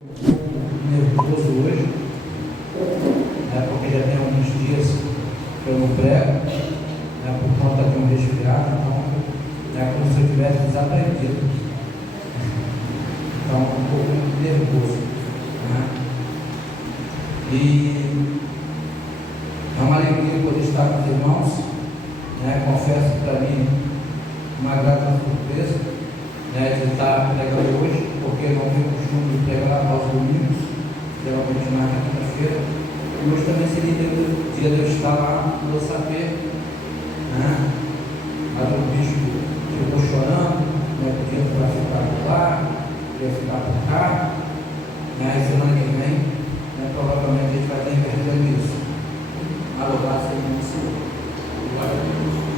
Nervoso hoje, porque já tem alguns dias que eu não prego, por conta de um resfriado, então como se eu tivesse desaprendido. Então, um pouco nervoso. E é uma alegria poder estar com os irmãos. Confesso que para mim uma grata surpresa de estar pregando hoje, porque eu não tenho costume de pregar aos domingos, geralmente mais na quinta-feira. E hoje também seria o dia de eu estar lá no saber. Mas o bicho ficou chorando, pedindo para ficar lá, queria ficar por cá. Semana que vem, provavelmente a gente vai ter invertendo isso. A louvar seja o Senhor.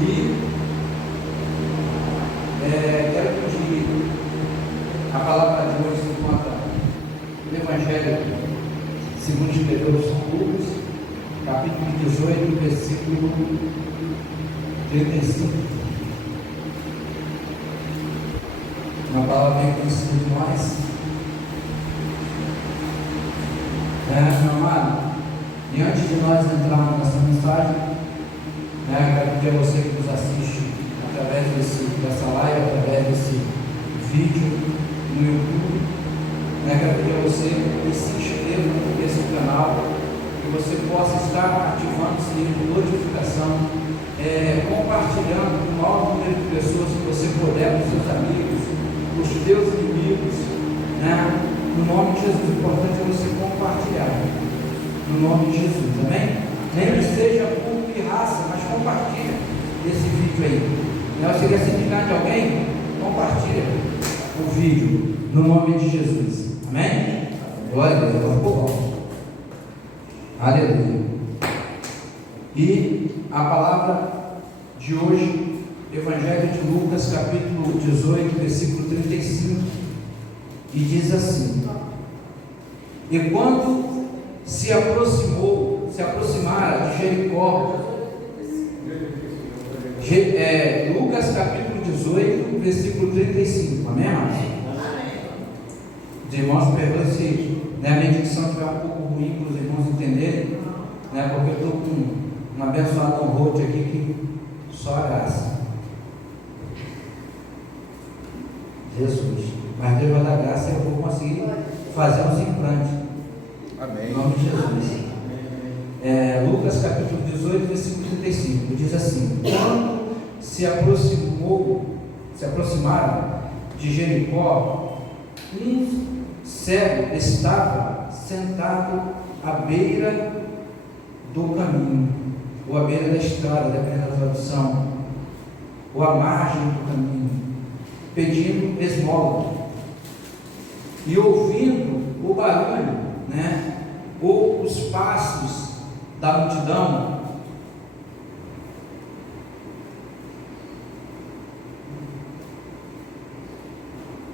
E quero pedir a palavra de hoje se encontra no Evangelho segundo escreveu São Lucas, capítulo 18, versículo 35. Uma palavra bem conhecida de nós. Meu amado, e antes de nós entrarmos nessa mensagem, quero pedir a você que nos assiste através dessa live, através desse vídeo no YouTube, quero pedir a você que se inscreva nesse canal, que você possa estar ativando o sininho de notificação, compartilhando com o maior número de pessoas que você puder, com seus amigos, com os teus inimigos, no nome de Jesus. O importante é você compartilhar, no nome de Jesus, amém? Nem que seja por pirraça, mas compartilha esse vídeo aí. Se quer se ligar de alguém, compartilha o vídeo, no nome de Jesus, amém? Glória a Deus, aleluia. E a palavra de hoje, Evangelho de Lucas, capítulo 18, versículo 35, e diz assim: e quando se aproximara de Jericó, Lucas capítulo 18, versículo 35, amém, amados? Os irmãos, perdoem se a minha dicção estiver um pouco ruim para os irmãos entenderem, porque eu estou com um abençoado download aqui que só a graça. Jesus, mas Deus vai dar graça e eu vou conseguir fazer uns implantes. Amém. Em nome de Jesus. Lucas capítulo 18, versículo 35, diz assim: quando se aproximaram de Jericó, um cego estava sentado à beira do caminho, ou à beira da estrada, dependendo da tradução, ou à margem do caminho, pedindo esmola. E ouvindo o barulho, ou os passos da multidão,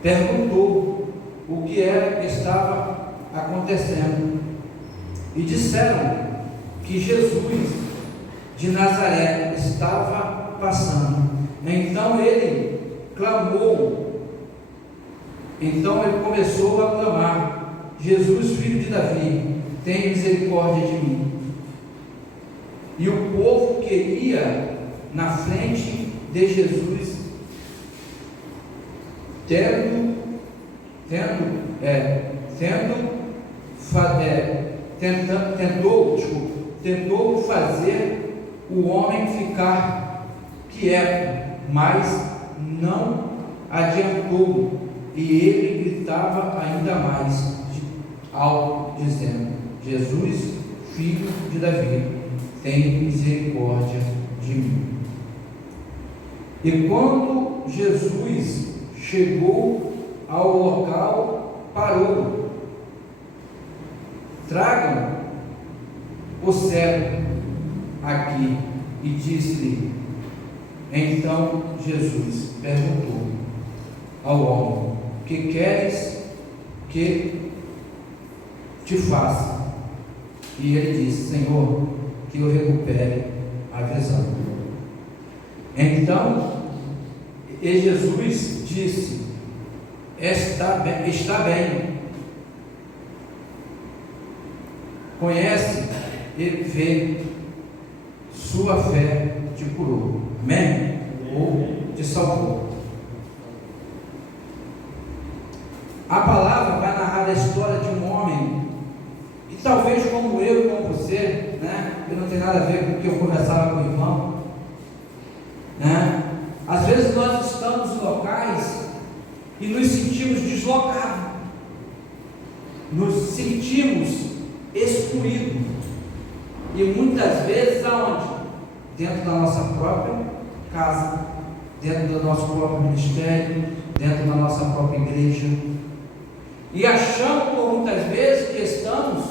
perguntou o que era que estava acontecendo. E disseram que Jesus de Nazaré estava passando. Então ele começou a clamar: Jesus, filho de Davi, tem misericórdia de mim. E o povo que ia na frente de Jesus, tentou fazer o homem ficar quieto, mas não adiantou, e ele gritava ainda mais alto, dizendo: Jesus, filho de Davi, tem misericórdia de mim. E quando Jesus chegou ao local, parou. Tragam o cego aqui, e disse-lhe. Então Jesus perguntou ao homem: que queres que te faça? E ele disse: Senhor, que eu recupere a visão. Então Jesus disse: está bem, conhece, ele vê, sua fé te curou. Amém? Ou te salvou. A palavra vai narrar a história de um homem que talvez como eu e como você, né? Eu não tenho nada a ver com o que eu conversava com o irmão, né? Às vezes nós estamos em locais e nos sentimos deslocados, nos sentimos excluídos, e muitas vezes aonde? Dentro da nossa própria casa, dentro do nosso próprio ministério, dentro da nossa própria igreja, e achamos por muitas vezes que estamos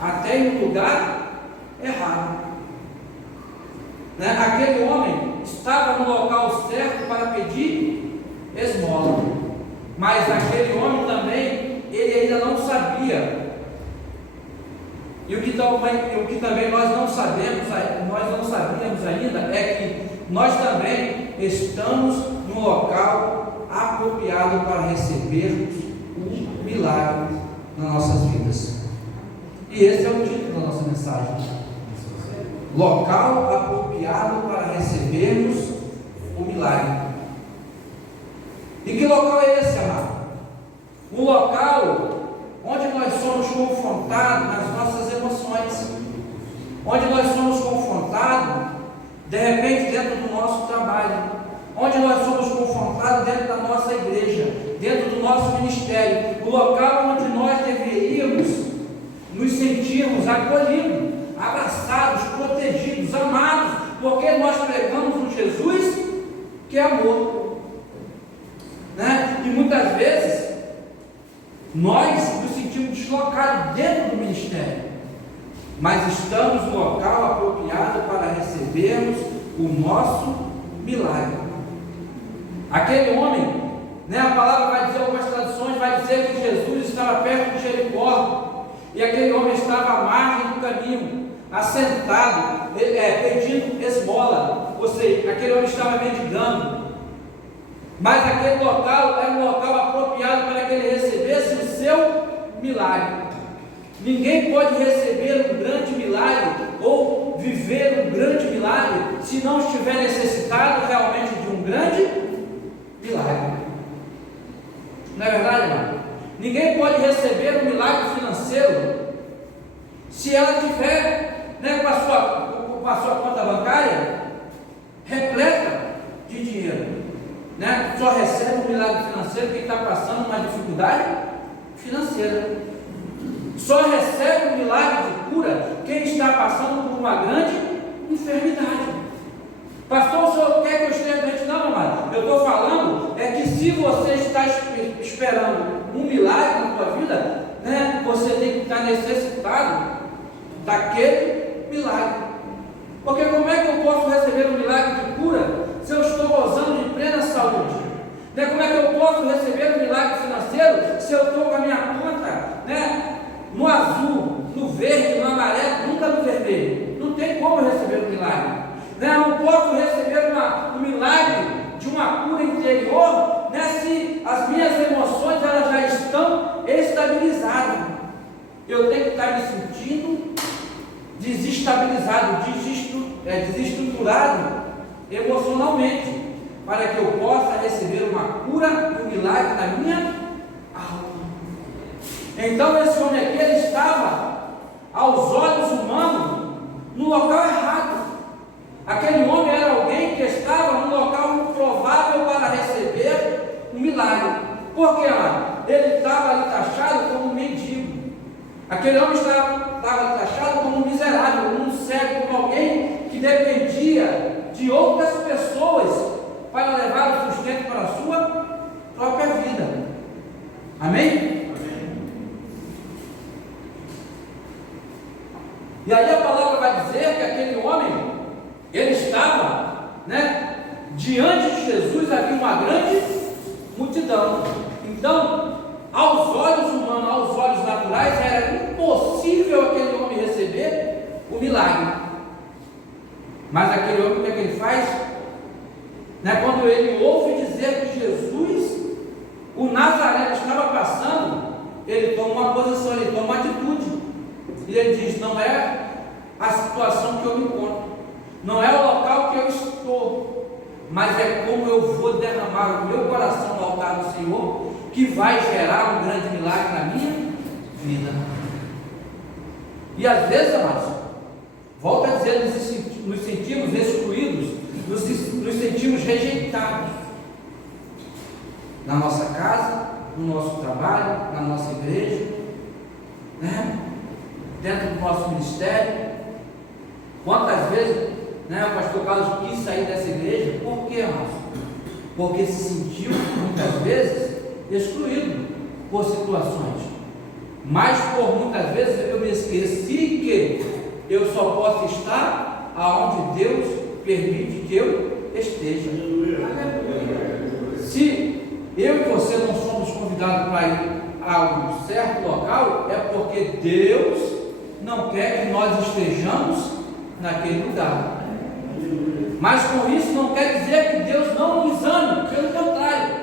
até em um lugar errado, né? Aquele homem estava no local certo para pedir esmola, mas aquele homem também, ele ainda não sabia. E o que também nós não sabíamos ainda é que nós também estamos no local apropriado para recebermos um milagre nas nossas vidas. E esse é o título da nossa mensagem: local apropriado para recebermos o milagre. E que local é esse, amado? Um local onde nós somos confrontados nas nossas emoções, onde nós somos confrontados, de repente, dentro do nosso trabalho, onde nós somos confrontados dentro da nossa igreja, dentro do nosso ministério, o local onde nós deveríamos nos sentirmos acolhidos, abraçados, protegidos, amados, porque nós pregamos um Jesus que é amor, né? E muitas vezes nós nos sentimos deslocados dentro do ministério, mas estamos no local apropriado para recebermos o nosso milagre. Aquele homem, né, a palavra vai dizer, algumas traduções vai dizer que Jesus estava perto de Jericó, e aquele homem estava à margem do caminho, assentado, pedindo esmola, ou seja, aquele homem estava mendigando. Mas aquele local era um local apropriado para que ele recebesse o seu milagre. Ninguém pode receber um grande milagre ou viver um grande milagre se não estiver necessitado realmente de um grande milagre. Não é verdade, irmão? Ninguém pode receber um milagre financeiro se ela tiver, né, com a sua conta bancária repleta de dinheiro. Né? Só recebe um milagre financeiro quem está passando uma dificuldade financeira. Só recebe um milagre de cura quem está passando por uma grande enfermidade. Pastor, o senhor quer que eu esteja doente? Não, amado. Eu estou falando é que se você está esperando um milagre na sua vida, né, você tem que estar necessitado daquele milagre. Porque como é que eu posso receber um milagre de cura se eu estou gozando de plena saúde? Né? Como é que eu posso receber um milagre financeiro se eu estou com a minha conta, né, no azul, no verde, no amarelo, nunca no vermelho? Não tem como receber um milagre. Né? Eu não posso receber um milagre de uma cura interior, né, se as minhas emoções elas já estão estabilizadas. Eu tenho que estar me sentindo desestabilizado, desestruturado emocionalmente, para que eu possa receber uma cura e um milagre na minha alma. Então esse homem aqui, ele estava aos olhos humanos no local errado. Aquele homem era alguém que estava no local improvável para receber um milagre. Por quê, amado? Ele estava ali taxado como um mendigo. Aquele homem estava taxado como um miserável, como um cego, como alguém que dependia de outras pessoas para levar o sustento para a sua própria vida. Amém? Amém. E aí a palavra vai dizer que aquele homem, ele estava, né, diante de Jesus havia uma grande multidão. Então, aos olhos humanos, aos olhos naturais, era impossível aquele homem receber o milagre. Mas aquele homem, o que é que ele faz? Né, quando ele ouve dizer que Jesus, o Nazareno, estava passando, ele toma uma posição, ele toma uma atitude. E ele diz: não é a situação que eu me encontro, não é o local que eu estou, mas é como eu vou derramar o meu coração no altar do Senhor, que vai gerar um grande milagre na minha vida. E às vezes, amados, volto a dizer, nos sentimos excluídos, nos sentimos rejeitados na nossa casa, no nosso trabalho, na nossa igreja, né? Dentro do nosso ministério. Quantas vezes, né, o pastor Carlos quis sair dessa igreja? Por quê, amados? Porque se sentiu muitas vezes excluído por situações, mas por muitas vezes eu me esqueci que eu só posso estar aonde Deus permite que eu esteja. Se eu e você não somos convidados para ir a um certo local, é porque Deus não quer que nós estejamos naquele lugar. Mas com isso não quer dizer que Deus não nos ame, pelo contrário.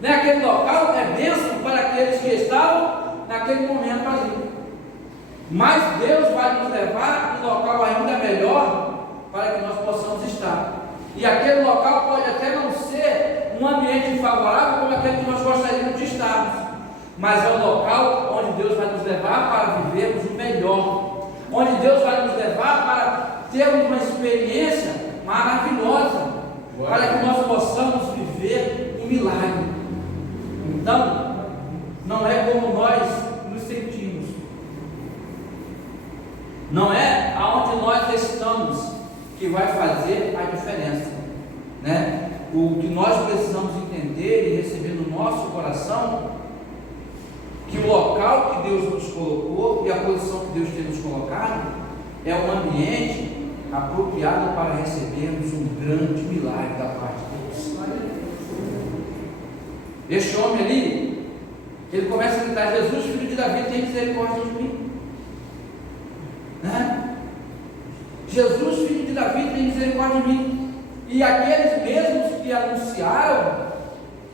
Naquele local é bênção para aqueles que estavam naquele momento ali. Mas Deus vai nos levar em um local ainda melhor para que nós possamos estar. E aquele local pode até não ser um ambiente favorável como aquele que nós gostaríamos de estarmos, mas é um local onde Deus vai nos levar para vivermos o melhor, onde Deus vai nos levar para termos uma experiência maravilhosa, para que nós possamos viver um milagre. Então, não é como nós nos sentimos, não é aonde nós estamos que vai fazer a diferença, né? O que nós precisamos entender e receber no nosso coração, que o local que Deus nos colocou e a posição que Deus tem nos colocado é um ambiente apropriado para recebermos um grande milagre da parte de Deus. Este homem ali, ele começa a gritar: Jesus, filho de Davi, tem misericórdia de mim, né? Jesus, filho de Davi, tem misericórdia de mim. E aqueles mesmos que anunciaram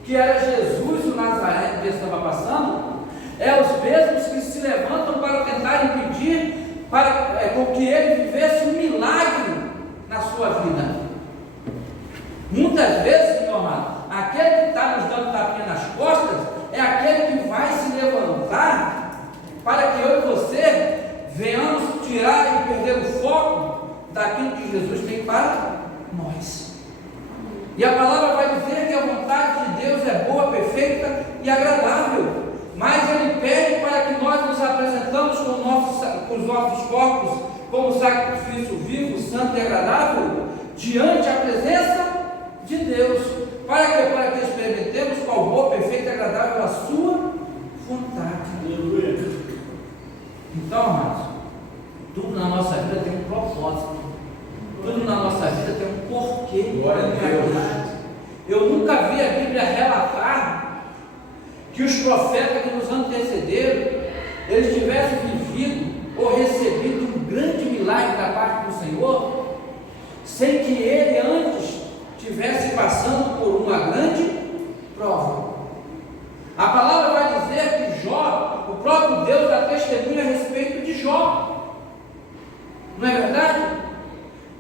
que era Jesus o Nazareno que estava passando, os mesmos que se levantam para tentar impedir com que ele vivesse um milagre na sua vida. Muitas vezes, meu amado, aquele que está nos dando tapinha nas costas é aquele que vai se levantar para que eu e você venhamos tirar e perder o foco daquilo que Jesus tem para nós. E a palavra vai dizer que a vontade de Deus é boa, perfeita e agradável, mas Ele pede para que nós nos apresentamos com os nossos corpos como sacrifício vivo, santo e agradável diante da presença de Deus. Para quê? Para que experimentemos qual boa, perfeita e agradável a sua vontade. Então, amados, tudo na nossa vida tem um propósito. Tudo na nossa vida tem um porquê. Eu nunca vi a Bíblia relatar que os profetas que nos antecederam, eles tivessem vivido ou recebido um grande milagre da parte do Senhor, sem que ele antes estivesse passando por uma grande prova. A palavra vai dizer que Jó, o próprio Deus dá testemunho a respeito de Jó. Não é verdade?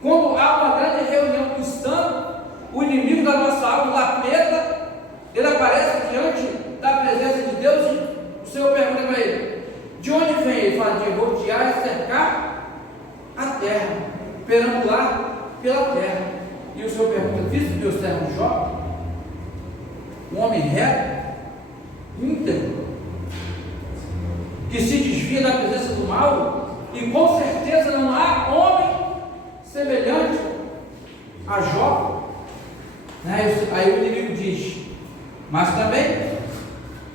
Quando há uma grande reunião cristã, o inimigo da nossa alma, o lapeta, ele aparece diante da presença de Deus e o Senhor pergunta para ele: de onde vem? Ele fala: de rodear e cercar a terra, perambular pela terra. E o Senhor pergunta: viste meu servo Jó? Um homem reto, íntegro, que se desvia da presença do mal, e com certeza não há homem semelhante a Jó. Aí o inimigo diz: mas também,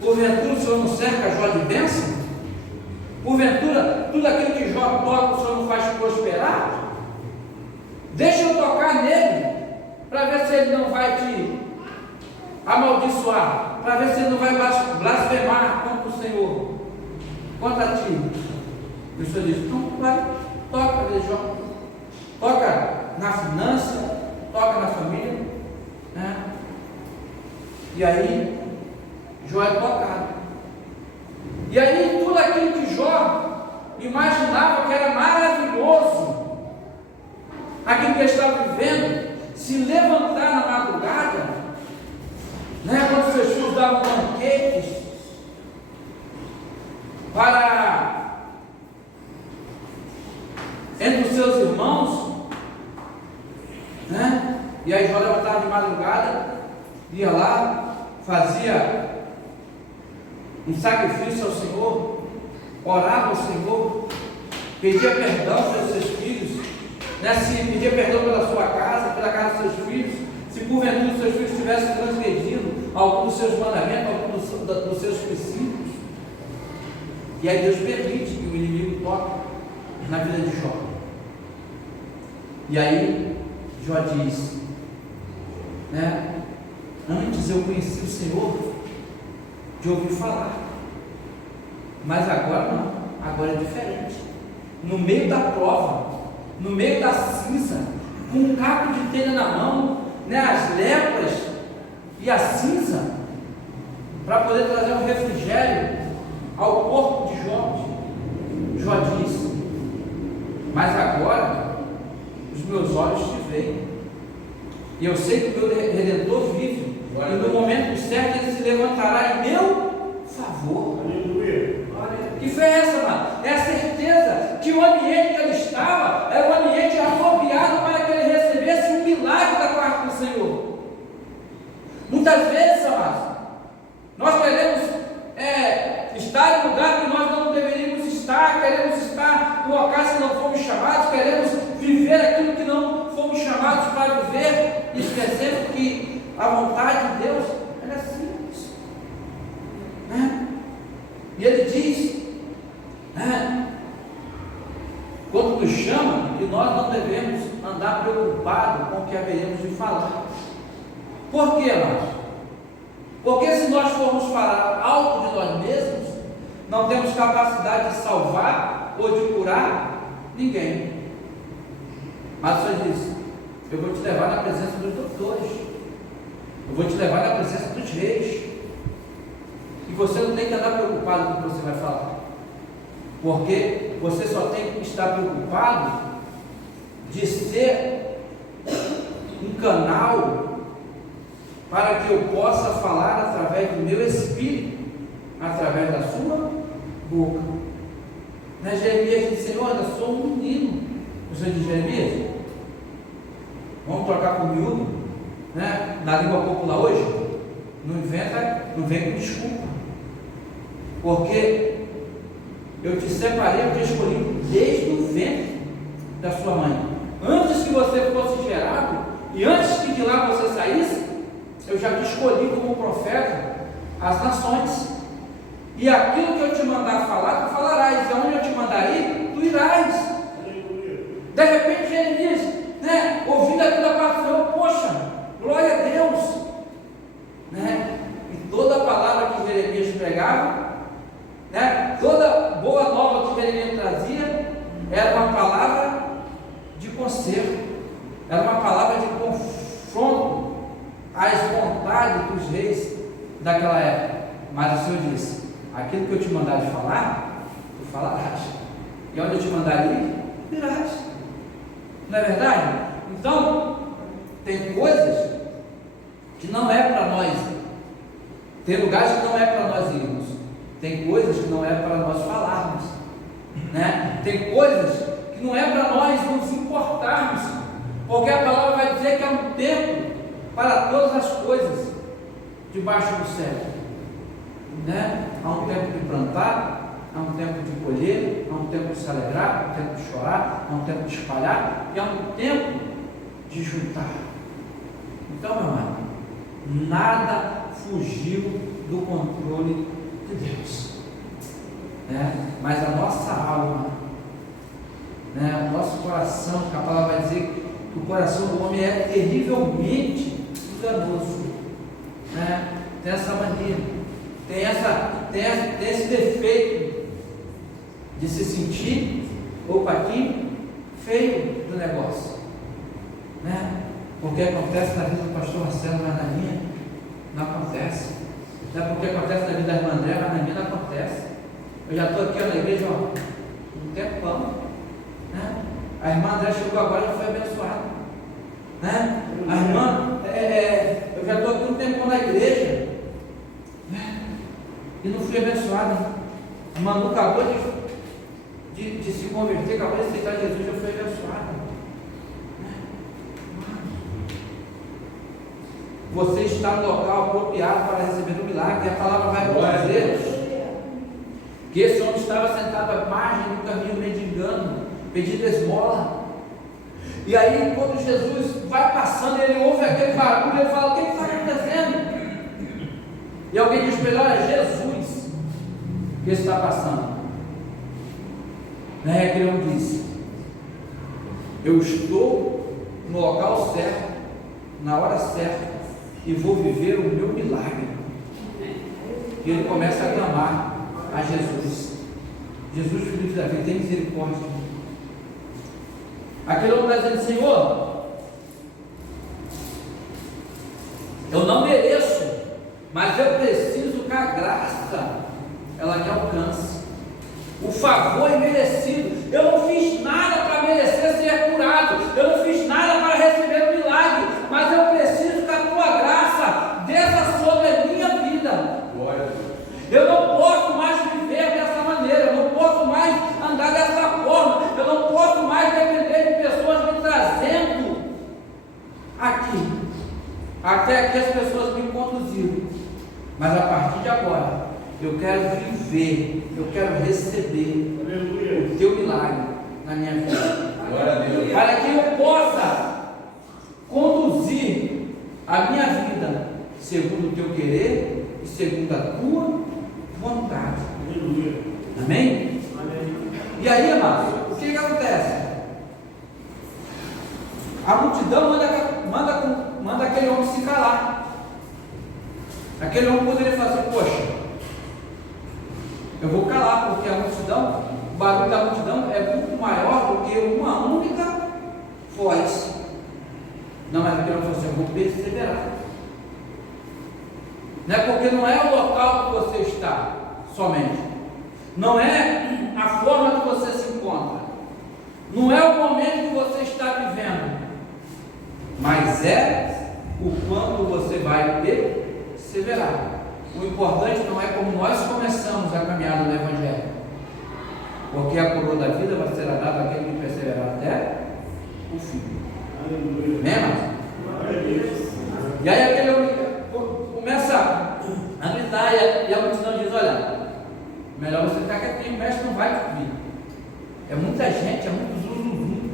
porventura o Senhor não cerca Jó de bênção? Porventura tudo aquilo que Jó toca o Senhor não faz prosperar? Deixa eu tocar nele, para ver se ele não vai te amaldiçoar, para ver se ele não vai blasfemar contra o Senhor, contra ti. E o Senhor diz: então vai, toca nele, Jó. Toca na finança, toca na família, né? E aí Jó é tocado. E aí tudo aquilo que Jó imaginava que era maravilhoso aquilo que ele estava vivendo, se levantar na madrugada, né, quando seus filhos davam banquetes para entre os seus irmãos, né? E aí Jó levantava de madrugada, ia lá, fazia um sacrifício ao Senhor, orava ao Senhor, pedia perdão pelos seus filhos, né? Se pedia perdão pela sua casa, pela casa dos seus filhos, se porventura os seus filhos tivessem transgredido algum dos seus mandamentos, algum dos seus princípios. E aí Deus permite que o inimigo toque na vida de Jó. E aí Jó diz, né? Antes eu conheci o Senhor de ouvir falar, mas agora não, agora é diferente. No meio da prova, no meio da cinza, com um caco de telha na mão, né? As lepras e a cinza, para poder trazer um refrigério ao corpo de Jó. Jó disse, mas agora os meus olhos te veem, e eu sei que o meu Redentor vive, e no momento certo ele se levantará em meu favor. Aleluia. Que fé é essa, mano? É a certeza que o ambiente que ele estava era um ambiente apropriado para que ele recebesse um milagre da parte do Senhor. Muitas vezes, amados, nós queremos estar em lugar que nós não deveríamos estar, queremos estar em locais que não fomos chamados, queremos viver aquilo que não fomos chamados para viver, esquecendo que a vontade de Deus ela é simples, né? E ele diz, né, quando nos chama, que nós não devemos andar preocupados com o que haveremos de falar. Por quê, amados? Porque se nós formos falar algo de nós mesmos, não temos capacidade de salvar ou de curar ninguém. Mas o Senhor diz, eu vou te levar na presença dos doutores, eu vou te levar na presença dos reis, e você não tem que andar preocupado com o que você vai falar, porque você só tem que estar preocupado de ser um canal para que eu possa falar através do meu espírito, através da sua boca. Na Jeremias diz, Senhor, eu sou um menino. O Senhor diz, Jeremias, vamos trocar por miúdo, né? Na língua popular hoje, não vem com desculpa, porque eu te separei, eu te escolhi desde o ventre da sua mãe, antes que você fosse gerado, e antes que de lá você saísse, eu já te escolhi como profeta às nações, e aquilo que eu te mandar falar, tu falarás, e aonde eu te mandar ir, tu irás. De repente Jeremias, né, ouvindo aquilo da parte do Senhor, poxa, glória a Deus, né? E toda a palavra que Jeremias pregava, né, toda boa nova que Jeremias trazia, era uma palavra de conserto, era uma palavra de confronto às vontades dos reis daquela época. Mas o Senhor disse, aquilo que eu te mandar de falar, tu falarás, e onde eu te mandar ir, tu irás. Não é verdade? Então, tem coisas que não é para nós, tem lugares que não é para nós irmos, tem coisas que não é para nós falarmos, né? Tem coisas que não é para nós nos importarmos, porque a palavra vai dizer que há um tempo para todas as coisas debaixo do céu, né? Há um tempo de plantar, há um tempo de colher, há um tempo de se alegrar, há um tempo de chorar, há um tempo de espalhar, e há um tempo de juntar. Então, meu amado, nada fugiu do controle de Deus, né? Mas a nossa alma, né? O nosso coração, que a palavra vai dizer que o coração do homem é terrivelmente enganoso, né? Tem essa mania, tem esse defeito de se sentir, opa, aqui, feio do negócio, né? Porque acontece na vida do pastor Marcelo, mas na minha não acontece, né? Porque acontece na vida da irmã André, mas na minha não acontece. Eu já estou aqui na igreja, ó, um tempão, né? A irmã André chegou agora e já foi abençoada, né? A irmã, eu já estou aqui um tempão na igreja, né? E não fui abençoada. A Manu acabou de se converter, acabou de aceitar Jesus, já foi abençoada. Você está no local apropriado para receber o milagre. E a palavra vai dizer que esse homem estava sentado à margem do caminho, mendigando, pedindo esmola. E aí, quando Jesus vai passando, ele ouve aquele barulho, ele fala: o que está acontecendo? E alguém diz para ele: olha, Jesus que está passando. Aquele homem disse: eu estou no local certo, na hora certa, e vou viver o meu milagre. E ele começa a clamar a Jesus: Jesus, filho de Davi, tem misericórdia de mim. Aquele homem está dizendo: Senhor, eu não mereço, mas eu preciso que a graça ela me alcance, o favor imerecido. Eu não fiz nada para merecer ser curado, eu não fiz nada para receber o milagre, mas eu preciso que a tua graça desça sobre a minha vida. Eu não posso mais viver dessa maneira, eu não posso mais andar dessa forma, eu não posso mais depender de pessoas me trazendo aqui, até aqui as pessoas me conduziram, mas a partir de agora eu quero viver, eu quero receber o teu milagre na minha vida, para que eu possa conduzir a minha vida segundo o teu querer e segundo a tua vontade. Amém? E aí, amados, o que acontece? A multidão manda aquele homem se calar. Aquele homem poderia fazer: poxa, eu vou calar, porque a multidão, o barulho da multidão é muito maior do que uma única voz. Não, mas aquele homem falou assim: eu vou perseverar. Não é porque não é o local que você está somente, não é a forma que você se encontra, não é o momento que você está vivendo, mas é o quanto você vai perseverar. O importante não é como nós começamos a caminhada no Evangelho, porque a coroa da vida vai ser dada àquele que perseverar até o fim. Amém? E aí aquele homem começa a gritar, e a multidão diz: olha, melhor você ficar quietinho, o mestre não vai vir. É muita gente, é muito zuzuzum,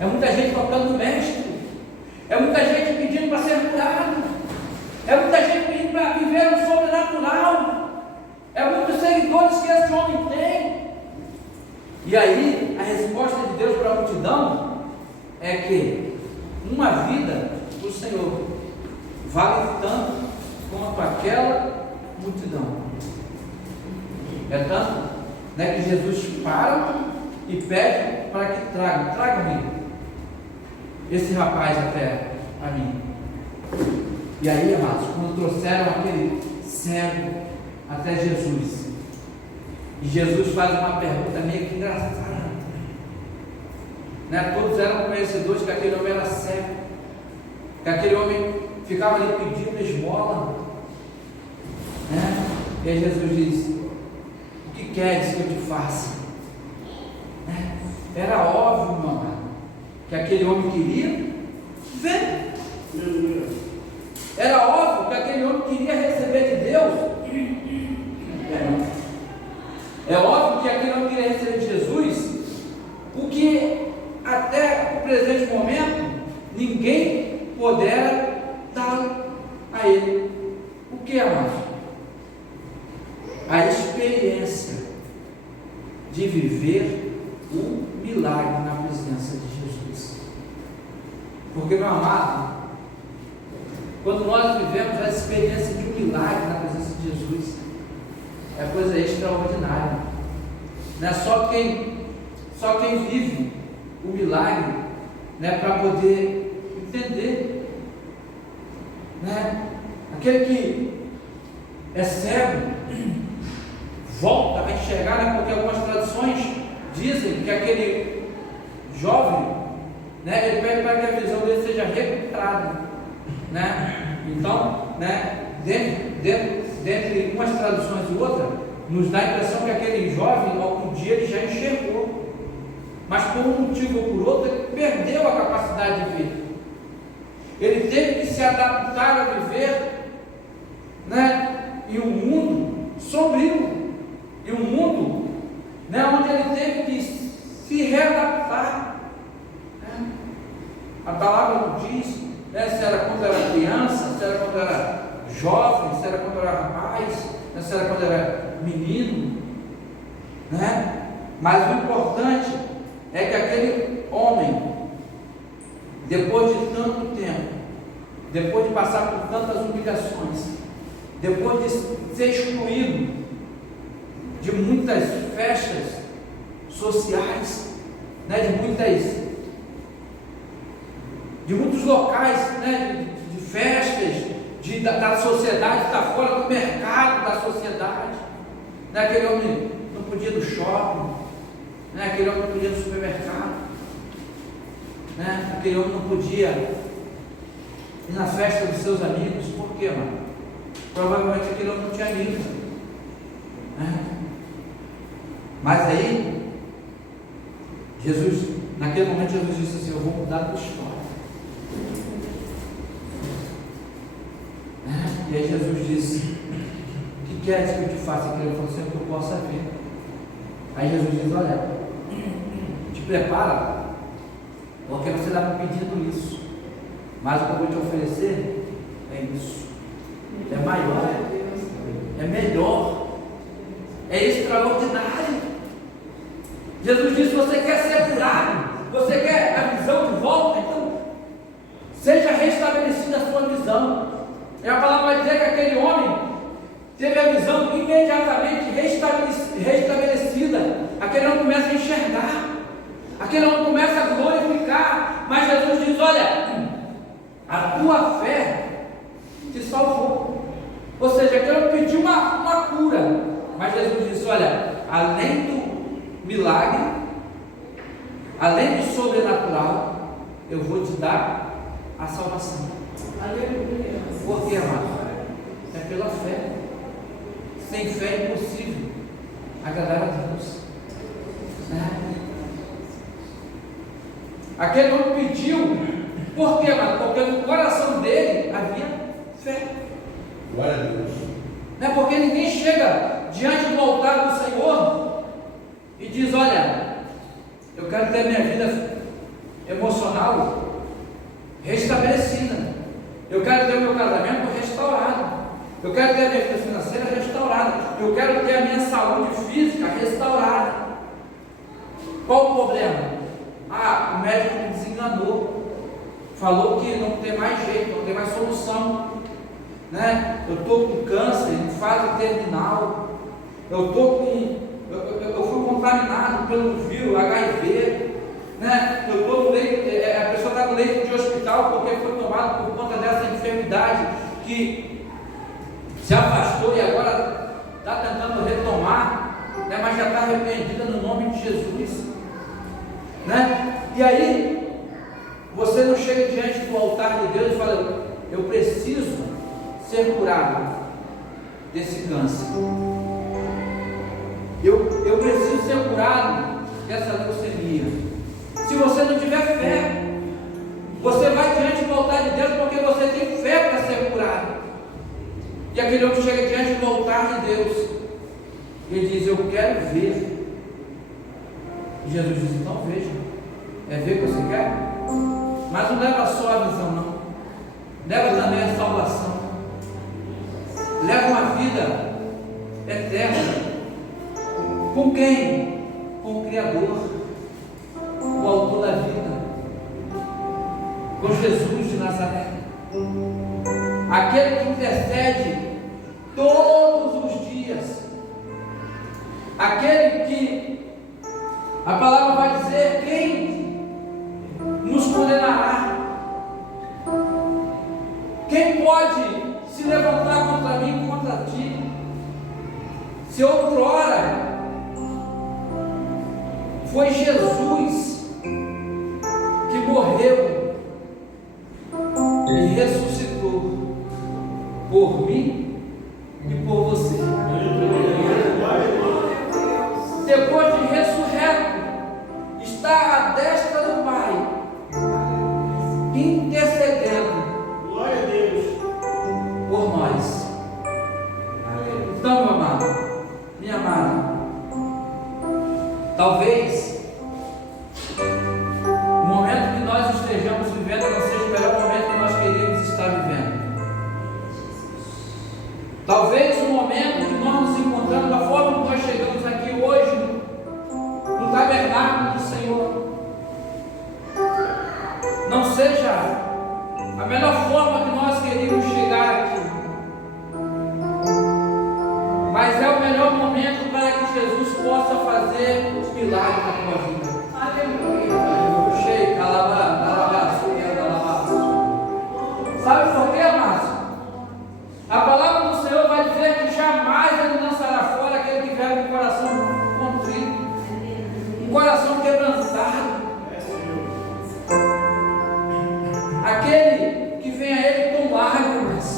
é muita gente tocando o mestre, é muita gente pedindo para ser curado, é muita gente pedindo para viver o sobrenatural, é muitos seguidores que esse homem tem. E aí a resposta de Deus para a multidão é que uma vida do Senhor vale tanto quanto aquela multidão. É tanto, né, que Jesus para e pede para que traga-me esse rapaz até a mim. E aí, amados, quando trouxeram aquele cego até Jesus, e Jesus faz uma pergunta meio que engraçada, né? Todos eram conhecedores que aquele homem era cego, que aquele homem ficava ali pedindo esmola, né? E aí Jesus diz: o que queres que eu te faça? Né? Era óbvio, meu amado, que aquele homem queria ver. Era óbvio que aquele homem queria receber de Deus. É óbvio que aquele homem queria receber de Jesus o que até o presente momento ninguém pudera dar a ele. O que, amados? A experiência de viver o milagre na presença de Jesus. Porque, meu amado, quando nós vivemos a experiência de um milagre na presença de Jesus, é coisa extraordinária. Não é só quem vive o milagre, né, para poder entender, né? Aquele que é cego volta a enxergar, né, porque algumas tradições dizem que aquele jovem, né, ele pede para que a visão dele seja recuperada, né? Então, né, dentre umas traduções e outra, nos dá a impressão que aquele jovem, algum dia ele já enxergou, mas por um motivo ou por outro, ele perdeu a capacidade de ver. Ele teve que se adaptar a viver, né, em um mundo sombrio, em um mundo, né, onde ele teve que se readaptar. Né? A palavra diz, né, se era quando era criança, se era quando era jovem, se era quando era rapaz, né, se era quando era menino, né? Mas o importante é que aquele homem, depois de tanto tempo, depois de passar por tantas humilhações, depois de ser excluído de muitas festas sociais, né, de muitos locais, né, de festas, da sociedade, está fora do mercado da sociedade, né, aquele homem não podia ir do shopping, né, aquele homem não podia ir do supermercado, né, aquele homem não podia ir na festa dos seus amigos. Por quê, mano? Provavelmente aquele homem não tinha amigos, né? Mas aí Jesus, naquele momento Jesus disse assim: eu vou mudar a tua história, né? E aí Jesus disse: o que queres que eu te faça? Ele falou assim: que eu possa ver. Aí Jesus diz: olha, te prepara, porque você está me pedindo isso, mas o que eu vou te oferecer é isso, é maior, é melhor, é extraordinário. Jesus disse: você quer ser curado, você quer a visão de volta, então seja restabelecida a sua visão. E a palavra vai dizer que aquele homem teve a visão imediatamente restabelecida. Aquele homem começa a enxergar, aquele homem começa a glorificar. Mas Jesus diz: olha, a tua fé te salvou. Ou seja, aquele homem pediu uma cura, mas Jesus disse: olha, além do milagre, além do sobrenatural, eu vou te dar a salvação. Aleluia. Por quê, amado? É pela fé. Sem fé é impossível agradar a Deus, né? Aquele homem pediu, por quê, amado? Porque no coração dele havia fé. Glória a Deus. Não é porque ninguém chega diante do altar do Senhor e diz: olha, eu quero ter minha vida emocional restabelecida, eu quero ter o meu casamento restaurado, eu quero ter a minha vida financeira restaurada, eu quero ter a minha saúde física restaurada. Qual o problema? O médico me desenganou, falou que não tem mais jeito, não tem mais solução, né? Eu estou com câncer em fase terminal, eu fui contaminado pelo vírus HIV, né? Eu estou no leito, a pessoa está no leito de hospital porque foi tomada por conta dessa enfermidade que se afastou e agora está tentando retomar, né? Mas já está arrependida no nome de Jesus, né? E aí você não chega diante do altar de Deus e fala: eu preciso ser curado desse câncer, eu preciso ser curado dessa leucemia. Se você não tiver fé, você vai diante do altar de Deus porque você tem fé para ser curado. E aquele homem chega diante do altar de Deus e ele diz: eu quero ver. E Jesus diz: então veja. É ver que você quer? Mas não leva só a visão, não. Leva também a salvação. Leva uma vida eterna. Com quem? Com o Criador, o autor da vida, com Jesus de Nazaré, aquele que intercede todos os dias, aquele que a palavra vai dizer: quem nos condenará? Quem pode se levantar contra mim, contra ti? Se outrora foi Jesus que morreu e ressuscitou por mim e por você. Depois de ressurreto, está à destra do Pai, intercedendo por nós. Então, meu amado, minha amada, talvez o momento que nós estejamos vivendo não seja o melhor momento que nós queríamos estar vivendo. Talvez o momento que nós nos encontramos, da forma que nós chegamos aqui hoje, no tabernáculo do Senhor, não seja a melhor forma que nós queríamos chegar aqui, mas é o melhor momento para que Jesus possa fazer os milagres na tua vida. Aleluia. Cheio, calabá. Sabe por quê, Márcio? A palavra do Senhor vai dizer que jamais Ele lançará fora aquele que tiver um coração contrito, um coração quebrantado, aquele que vem a Ele com lágrimas.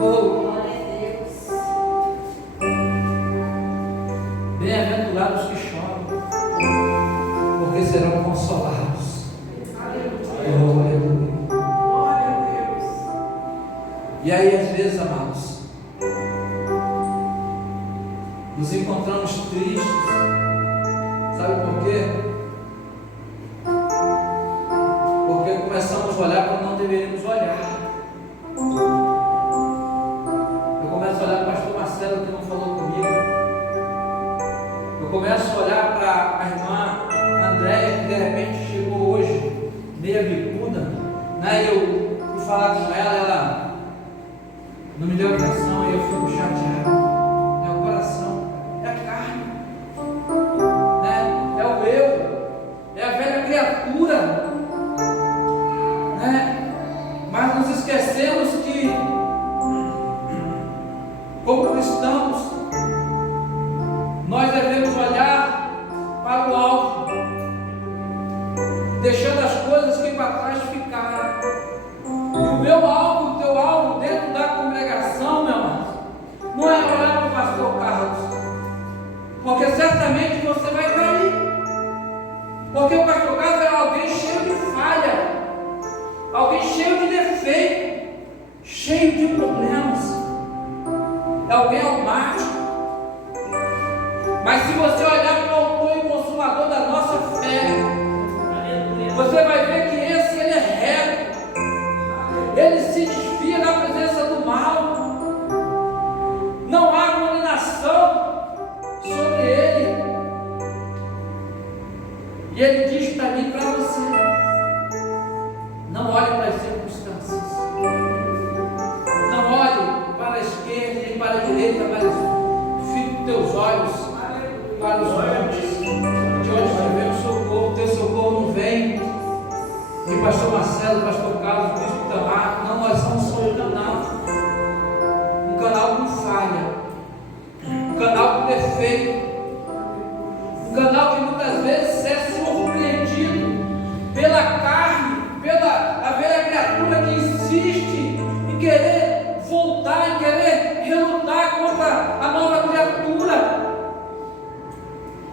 Oh, bem-aventurados os que choram, porque serão consolados. Oh, aleluia. E aí, às vezes, amados, nos encontramos tristes. Sabe por quê? Porque começamos a olhar quando não deveríamos olhar. Eu começo a olhar para o pastor Marcelo, que não falou comigo. Eu começo a olhar para a irmã Andréia, que de repente chegou hoje, meia bicuda, né? E eu fui falar com ela, ela não me deu atenção e eu fico chateado. É o coração, é a carne, né? É o eu, é a velha criatura, né? Mas nos esquecemos que, como cristãos, nós devemos olhar para o alto, deixando as coisas que para trás ficaram. E o meu alvo, o teu alvo dentro da congregação, meu irmão, não é olhar para o pastor Carlos, porque certamente você vai cair, porque o pastor Carlos é alguém cheio de falha, alguém cheio de defeito, cheio de problemas, é alguém almático. Mas se você olhar para o autor e consumador da nossa fé, você vai ver que esse ele é reto, ele se desvia da presença do mal, não há condenação sobre ele, e ele diz para mim e para você: não olhe para as circunstâncias, não olhe para a esquerda nem para a direita, mas fique teus olhos para os montes, de onde vem o socorro. O teu socorro não vem de pastor Marcelo, pastor Carlos, bispo Tamar. Não, nós somos só um canal com falha, um canal com defeito, um canal que muitas vezes é surpreendido pela carne, pela velha criatura que insiste em querer voltar, em querer relutar contra a nova criatura.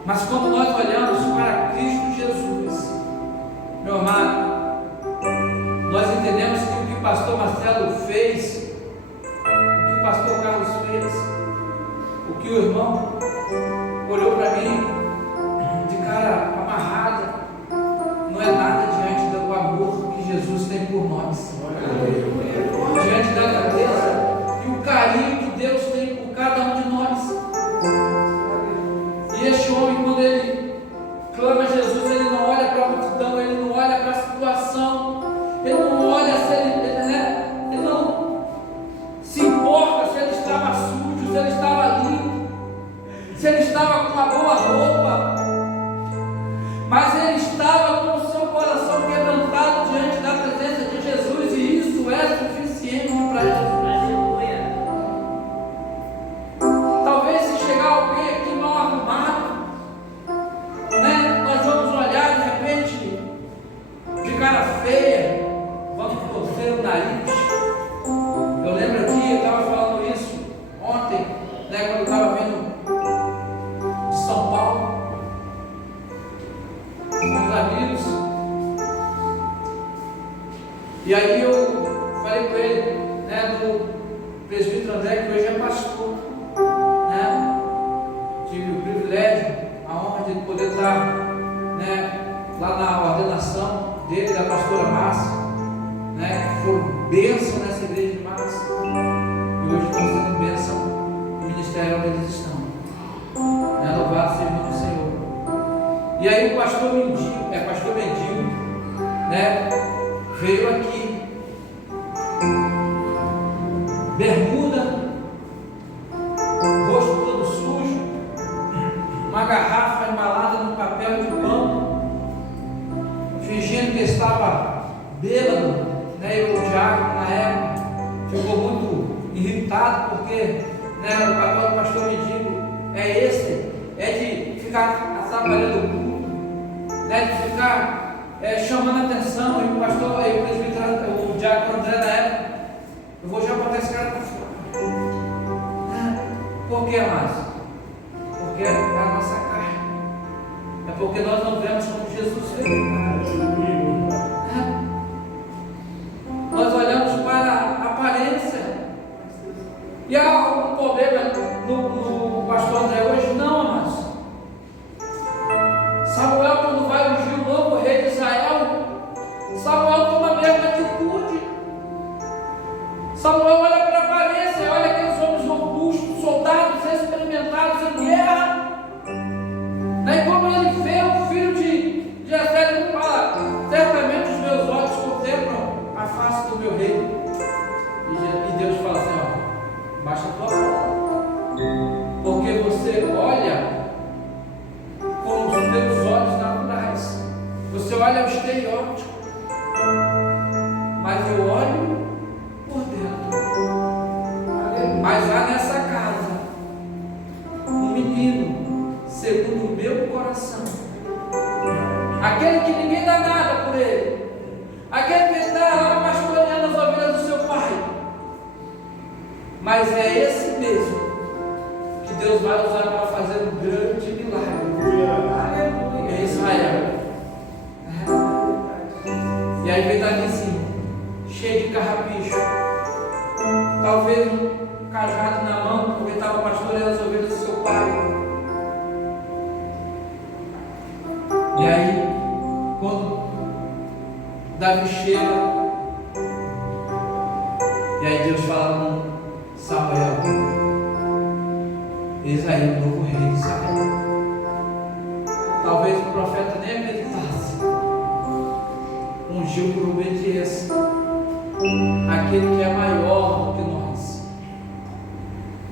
Mas quando nós olhamos para Cristo Jesus, meu amado, nós entendemos que o que o pastor Marcelo fez, o que o pastor Carlos fez, o que o irmão olhou para mim de cara amarrada, não é nada diante do amor que Jesus tem por nós, diante da grandeza e o carinho que Deus tem por cada um de nós. E este homem, quando ele clama a Jesus, ele não olha para a multidão, ele não olha para a situação, ele não olha se ele não se importa se ele estava sujo, se ele estava limpo, se ele estava com uma boa roupa, mas ele estava com o seu coração quebrantado diante da presença de Jesus, e isso é suficiente para Jesus. Talvez se chegar alguém aqui mal arrumado, né? pastor, né? Tive o privilégio, a honra de poder estar, né, lá na ordenação dele, da pastora Márcia, né, que foi bênção nessa igreja de Márcia, e hoje estão sendo bênção no ministério onde eles estão, né, louvado seja o nome do Senhor. E aí o pastor Mendigo, né, veio aqui, bermuda, rosto todo sujo, uma garrafa embalada no papel de pão, fingindo que estava bêbado, né? E o diácono na época ficou muito irritado, porque, né, o papel do pastor Mendigo é esse, é de ficar atrapalhando o culto, né, de ficar chamando a atenção. E o pastor, o diácono André na época, eu vou já botar esse cara para fora, né? Por que mais? Porque é a nossa carne, é porque nós não vemos como Jesus veio, nós olhamos para a aparência. E há algum problema no pastor André hoje? Não, amados. Samuel, quando vai ungir o novo rei de Israel, Samuel toma a mesma atitude. Samuel olha para a aparência, olha aqueles homens robustos, soldados experimentados em guerra. E como ele vê o filho de Jessé, ele fala: certamente os meus olhos contemplam a face do meu rei. E Deus fala assim: ó, baixa a tua bola, porque você olha com os teus olhos naturais, você olha o estereótipo, mas eu olho por dentro. Mas há nessa casa um menino segundo o meu coração, aquele que ninguém dá nada por ele, aquele que está lá pastoreando as ovelhas do seu pai, mas é esse mesmo que Deus vai usar para fazer um grande milagre. Aleluia. Em Israel. E aí vem Davizinho, cheio de carrapicho, talvez um cajado na mão, porque estava pastoreando as ovelhas do seu pai. E aí, quando Davi chega, e aí Deus fala com Samuel: eis aí o novo rei de Israel. Talvez o profeta nem acreditasse, ungiu por obediência aquele que é maior do que nós,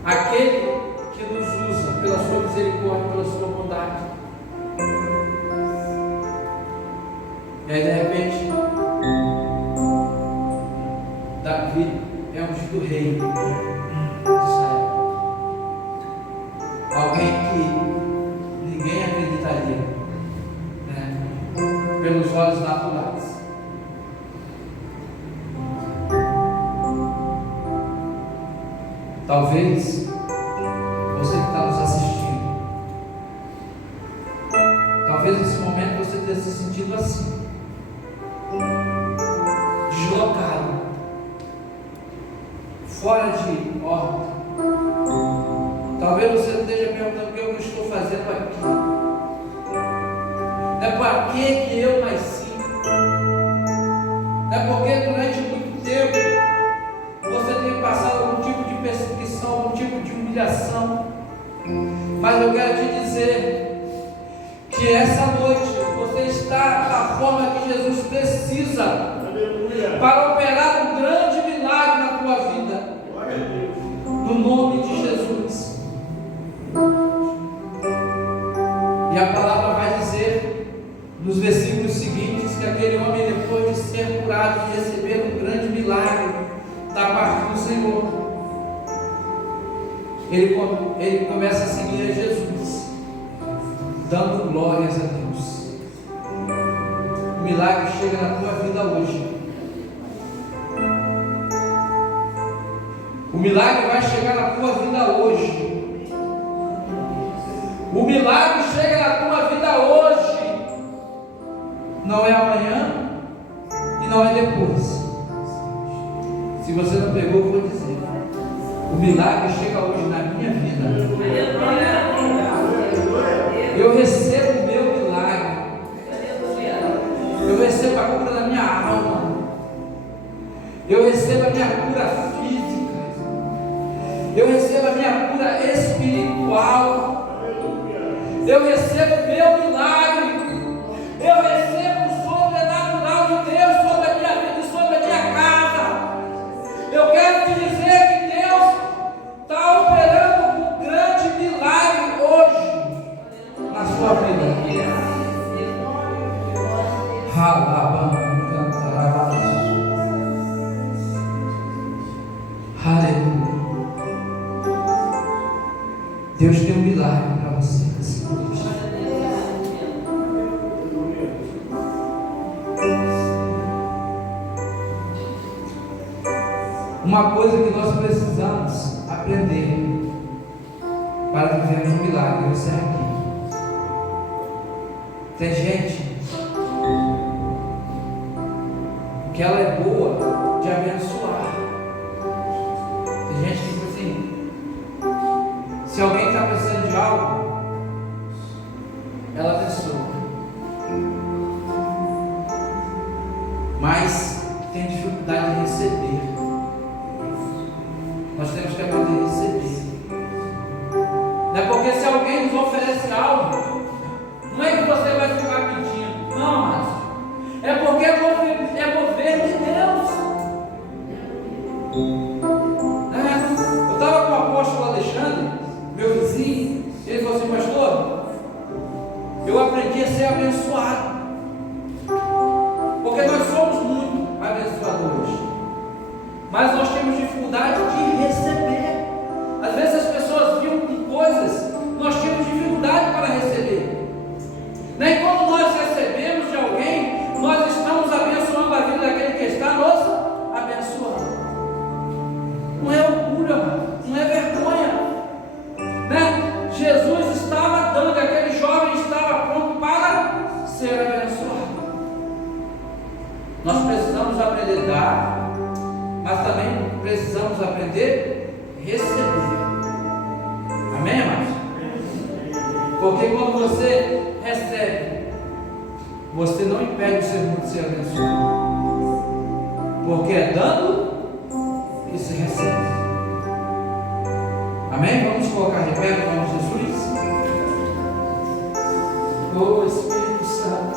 aquele que nos usa pela sua misericórdia, pela sua bondade. E aí de repente Davi é ungido rei de Israel, alguém que ninguém acreditaria, né, pelos olhos naturais. Talvez você que está nos assistindo, talvez nesse momento você tenha se sentido assim, deslocado, fora de ordem. Talvez você esteja perguntando: o que eu estou fazendo aqui? É para que eu nasci? É porque durante muito tempo você tem passado algum tipo de perseguição, algum tipo de humilhação. Mas eu quero te dizer que essa noite você está da forma que Jesus precisa, aleluia, para operar um grande milagre na tua vida, no nome de Jesus. E a palavra vai dizer nos versículos seguintes que aquele homem, depois de ser curado e receber um grande milagre da parte do Senhor, ele começa a seguir a Jesus, dando glórias a Deus. O milagre chega na tua vida hoje. O milagre vai chegar na tua vida hoje. O milagre chega na tua vida hoje. Não é amanhã e não é depois. Se você não pegou, eu vou dizer. O milagre chega hoje na minha vida. Eu recebo o meu milagre. Eu recebo a cura da minha alma. Eu recebo a minha cura física. Eu recebo a minha cura espiritual. Eu recebo o meu milagre. Eu recebo o sobrenatural de Deus sobre a minha vida e sobre a minha casa. Eu quero te dizer que Deus está operando um grande milagre hoje na sua vida. Aleluia. Deus tem um milagre para você. Uma coisa que nós precisamos aprender para vivermos um milagre, você é aqui. Tem gente que ela é boa de abençoar. Tem gente que diz assim, se alguém está precisando de algo, ela abençoa. Mas tem dificuldade de receber. Nós temos que aprender a receber. Não é porque se alguém nos oferece algo, não é que você vai ficar pedindo. Não, mas é porque é mover de Deus. Eu estava com o apóstolo Alexandre, meu vizinho, ele falou assim, pastor, eu aprendi a ser abençoado. Porque nós somos muito abençoadores, mas nós temos dificuldade de receber. Às vezes as pessoas viam com coisas, nós temos dificuldade para receber. Nem quando nós recebemos de alguém, nós estamos abençoando a vida daquele que está nos abençoando. Não é orgulho, amado, não é vergonha, né? Jesus estava dando, aquele jovem estava pronto para ser abençoado. Nós precisamos aprender a dar, mas também precisamos aprender a receber. Amém, amados? Porque quando você recebe, você não impede o seu irmão de ser abençoado. Porque é dando que se recebe. Amém? Vamos colocar de pé no nome de Jesus. Oh Espírito Santo.